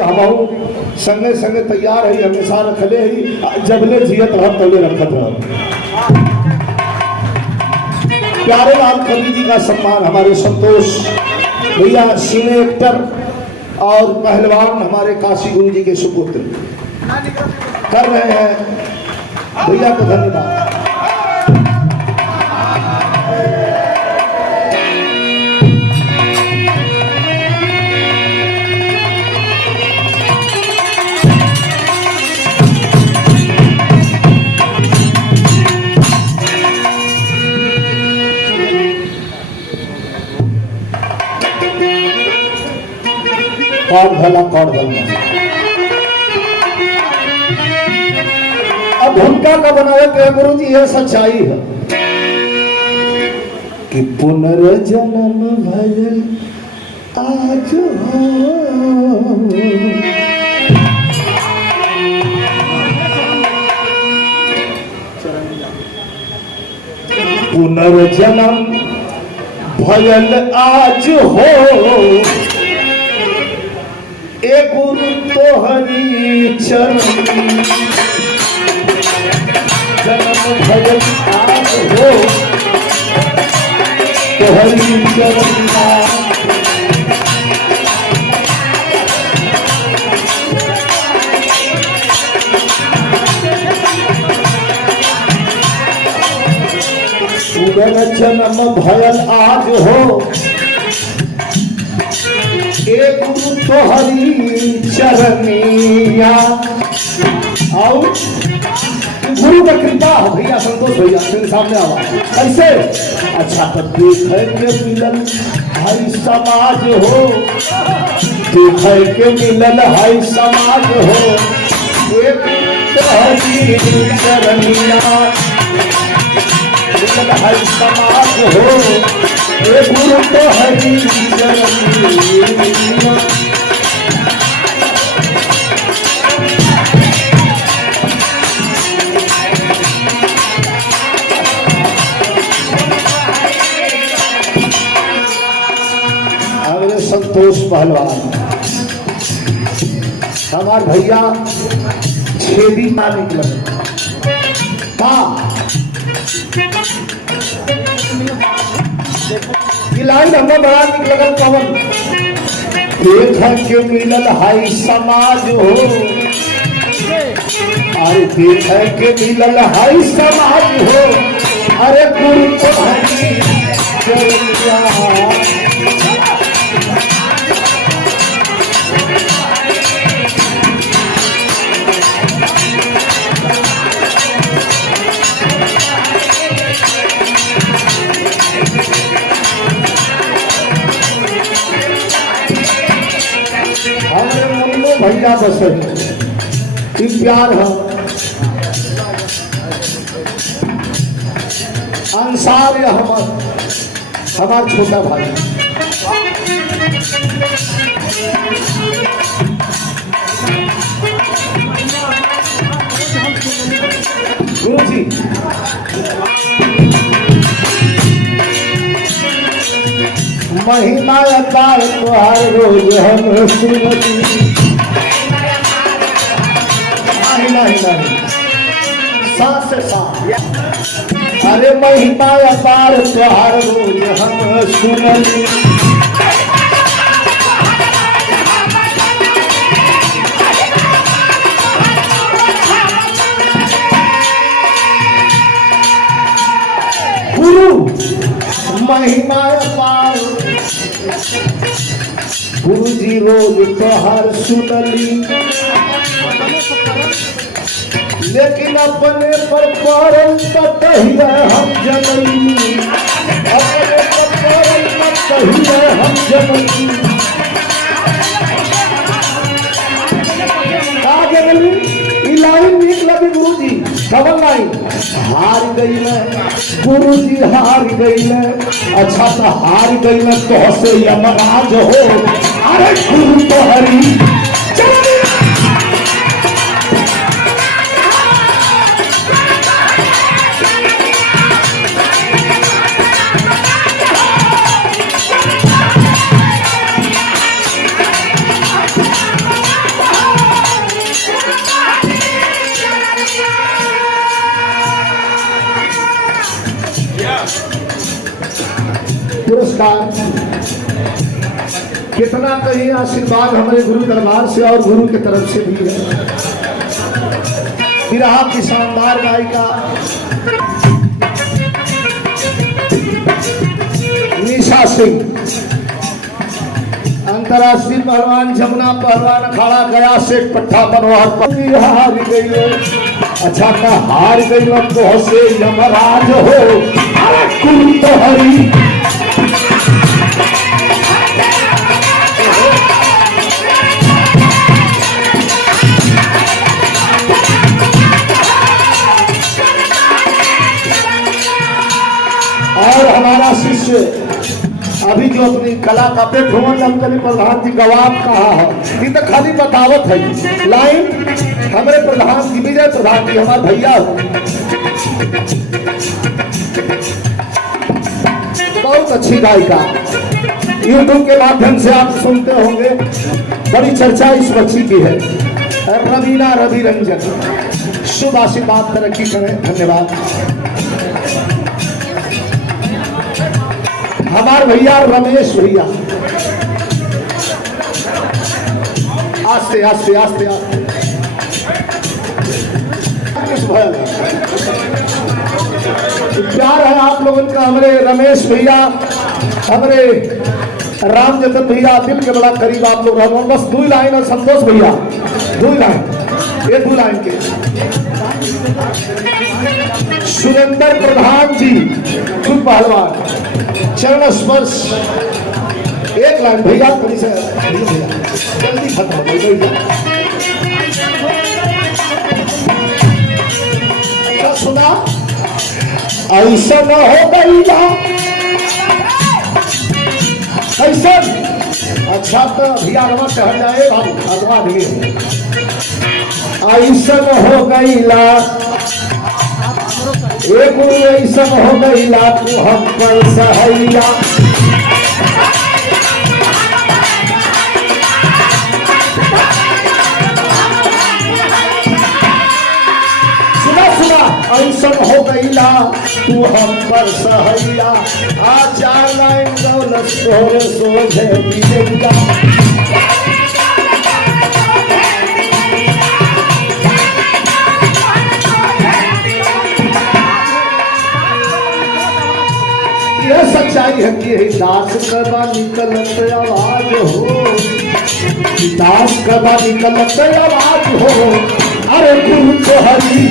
हम संगे संगे तैयार है हमेशा रखले ही जबले जियत रह तबले रखत रह। प्यारे लाल कवि जी का सम्मान हमारे संतोष भैया सिने एक्टर और पहलवान हमारे काशी गुरु जी के सुपुत्र कर रहे हैं। भैया को धन्यवाद। कौन भला कौन भला अब भूमिका का बनाए के गुरु जी यह सच्चाई है कि पुनर्जन्म भयल आज हो। पुनर्जन्म भयल आज हो ए गुरु तोहरी चरण जन्म भयल आज हो तोहरी चरण सुगन जन्म भयल आज हो एक गुरु तोहरी चरनिया और गुरु का कृपा भैया संतोष भैया फिर सामने आवा ऐसे अच्छा तब देखे के मिलन भाई समाज हो देखे के मिलन भाई समाज हो एक तोहरी चरनिया मिलन भाई समाज हो एक गुरु तोहरी चरनिया। संतोष पहलवान हमारे भैया छेदी ना निकल लाइन हमें बड़ा निकल पवन देख के मिलल हाई समाज हो अरे देख के मिलल हाई समाज हो अरे गुरु तोहरी चरनिया। भैया बस प्यार है अंसार या हमार छोटा भाई गुरु जी महीना अवतार तुहार रोज हम सुनती नहीं सांस से सांस अरे महिमा अपार तुहार रोज हम सुनली गुरु महिमा अपार गुरु जी रोज तुहार सुनली लेकिन अपने पर परम कहिए हम जनली अपने पर परम कहिए हम जनली लाइन नीक लगी गुरु जी डबल लाइन हार गई मैं गुरु जी हार गई मैं अच्छा तो हार गई मैं तो से यमराज हो अरे गुरु तो हरी नमस्कार। कितना कहीं आशीर्वाद हमारे गुरु दरबार से और गुरु की तरफ से भी है। बिरहा की शानदार गायिका निशा सिंह, अंतर्राष्ट्रीय पहलवान, जमुना पहलवान, अखाड़ा गया से पट्टा बनवार पर हार गई। अच्छा का हार गई तो से यमराज हो, अरे कुल तो हरी। और हमारा शिष्य अभी जो अपनी कला का पे ध्रुवन नंदनी प्रधान जी गवाब कहा है, ये तो खाली बतावत है। लाइन हमारे प्रधान जी, विजय प्रधान जी हमारे भैया बहुत अच्छी गायिका, यूट्यूब के माध्यम से आप सुनते होंगे, बड़ी चर्चा इस बच्ची की है। रवीना रवि रंजन, शुभ आशीर्वाद, तरक्की करें। धन्यवाद। हमारे भैया रमेश भैया, आस्ते आस्ते आस्ते आस्ते प्यार है आप लोगों का। हमारे रमेश भैया, हमारे राम जतन भैया, दिल के बड़ा करीब आप लोग रहो। बस 2 लाइन और संतोष भैया 2 लाइन, ये 2 लाइन के सुरेंद्र प्रधान जी, खुद पहलवान, चरण स्पर्श 1 लाइन भैया, से जल्दी खत्म हो गई भैया। क्या सुना? ऐसा न हो गई ऐसा। अच्छा तो भैया अगवा चढ़ जाए भाई, अगवा भी ऐसा हो गई ला, एक ऐसा हो गई ला तू हम पर सहैया। सुना सुना, ऐसा हो गई ला तू हम पर सहैया। आ 4 लाइन दौलत तोरे सोझे मिलेगा। यह सच्चाई है कि दास कबा निकलत आवाज हो, दास कबा निकलत आवाज हो, अरे गुरु तो हरी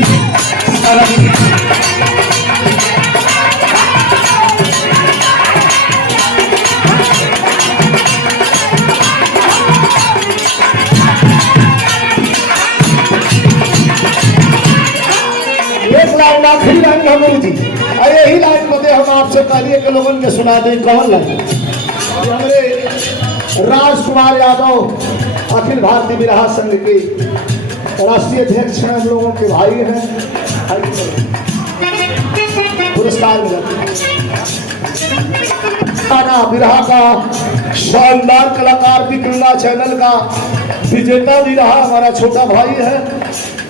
लाइन आखिरी लाइन हम जी, यही लाइन बदे हम आपसे कहलिए के लोगों के सुना दें। कौन लाइन? हमारे राजकुमार यादव अखिल भारतीय बिरहा संघ के राष्ट्रीय अध्यक्ष हैं, हम लोगों के भाई हैं, पुरस्कार मिला। बिरहा का शानदार कलाकार भी क्रीड़ा चैनल का विजेता भी रहा, हमारा छोटा भाई है,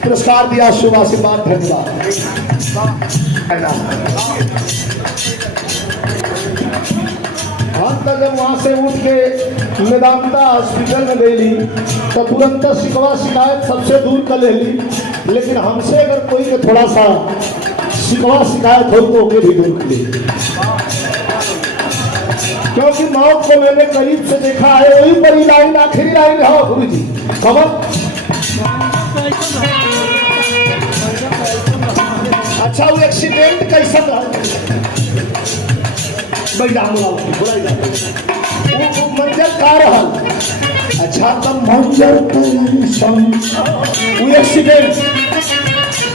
पुरस्कार दिया, शुभ आशीर्वाद। धन्यवाद। हम तो जब वहां से उठ के मेदांता हॉस्पिटल में ले ली तो तुरंत शिकवा शिकायत सबसे दूर कर ले ली, लेकिन हमसे अगर कोई के थोड़ा सा शिकवा शिकायत हो तो भी दूर कर ली, क्योंकि मौत को मैंने करीब से देखा है। वही बड़ी लाइन, आखिरी लाइन है गुरु जी, खबर। अच्छा वो एक्सीडेंट कैसा रहा? वो मंजर का रहा? अच्छा तब मंजर वो एक्सीडेंट,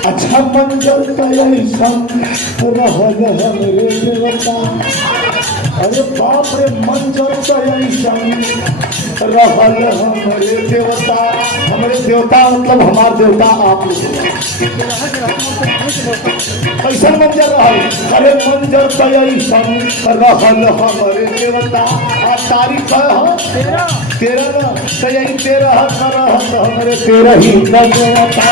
अच्छा मंजर कैसा रहल हमरे देवता। अरे बाप रे, मंजर कैसा रहल हमरे देवता। हमारे देवता मतलब हमारे देवता आप लोग। कैसा मंजर रहल? अरे मंजर कैसा रहल हमारे देवता। आप तारीख है 13 ना, तो यही 13 हमारे 13 ही देवता।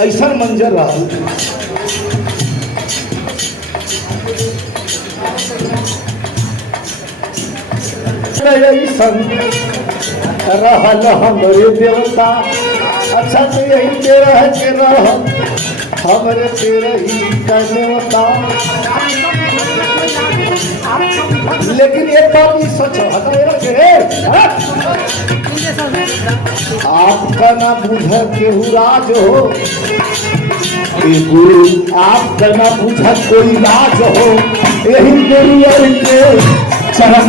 ऐसा मंजर रहा रहल हमरे देवता। अच्छा तो यही के रह के रह हमरे तेरे ही देवता। लेकिन एक बात ही सोच आपका ना बुझ केहू राज हो, गुरु आपका ना बुझ कोई राज हो, यही गुरु के चरण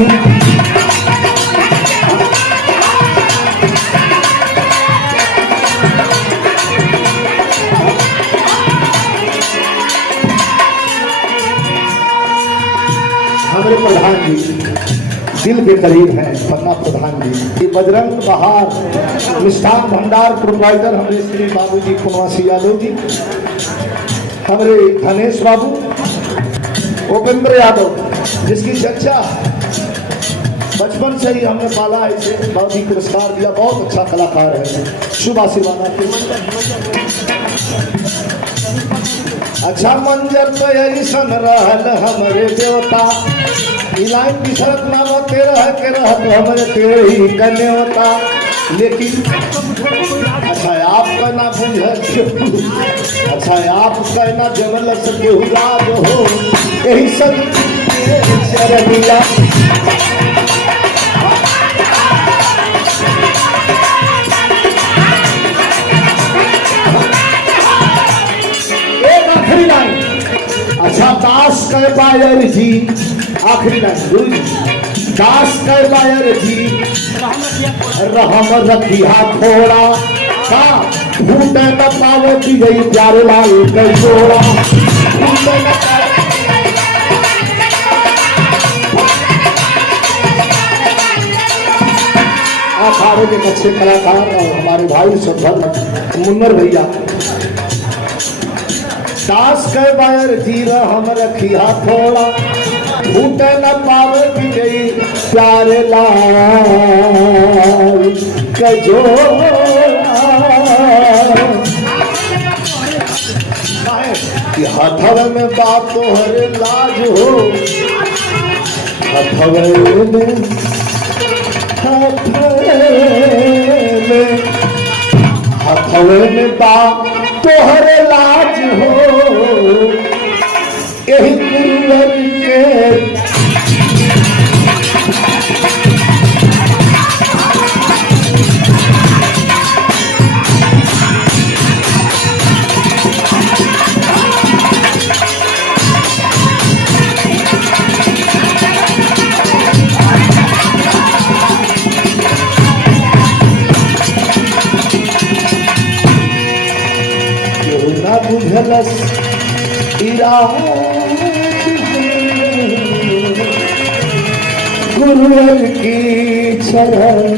हमारे प्रधान जी दिल के करीब हैं। पन्ना प्रधान जी, बजरंग बहार मिष्ठान भंडार प्रोप्राइटर हमारे श्री बाबू जी कुनवासी यादव जी, हमारे धनेश बाबू, उपेंद्र यादव जिसकी चर्चा बचपन से ही हमने पाला है, इसे बहुत ही पुरस्कार दिया, बहुत अच्छा कलाकार है, शुभ आशीर्वाद आपके। अच्छा मंजर तो ऐसन रहल हमरे देवता। लाइन की शरत नाम तेरह के रह तो हमारे तेरे ही कन्या। लेकिन अच्छा आपका ना बुझ, अच्छा आपका ना जमल सके राज हो, यही सब शरणिया। आखिरी लाइन, अच्छा दास कह बायर जी, आखिरी लाइन गुरु जी, दास कह बायर जी रहम रखिया थोड़ा का भूटे न पावे की गई प्यारे लाल कई जोड़ा। भूटे न अखाड़े के अच्छे कलाकार और हमारे भाई सदभर मुन्नर भैया। दास के बायर जीर हम रखिया थोड़ा भूटे न पावे की गई प्यारे लाल कि हथवे में बात तो हरे लाज हो, हथवे में बात तोहरे लाज हो, यही गुरुवर के बुझलस गुरुवर की चरण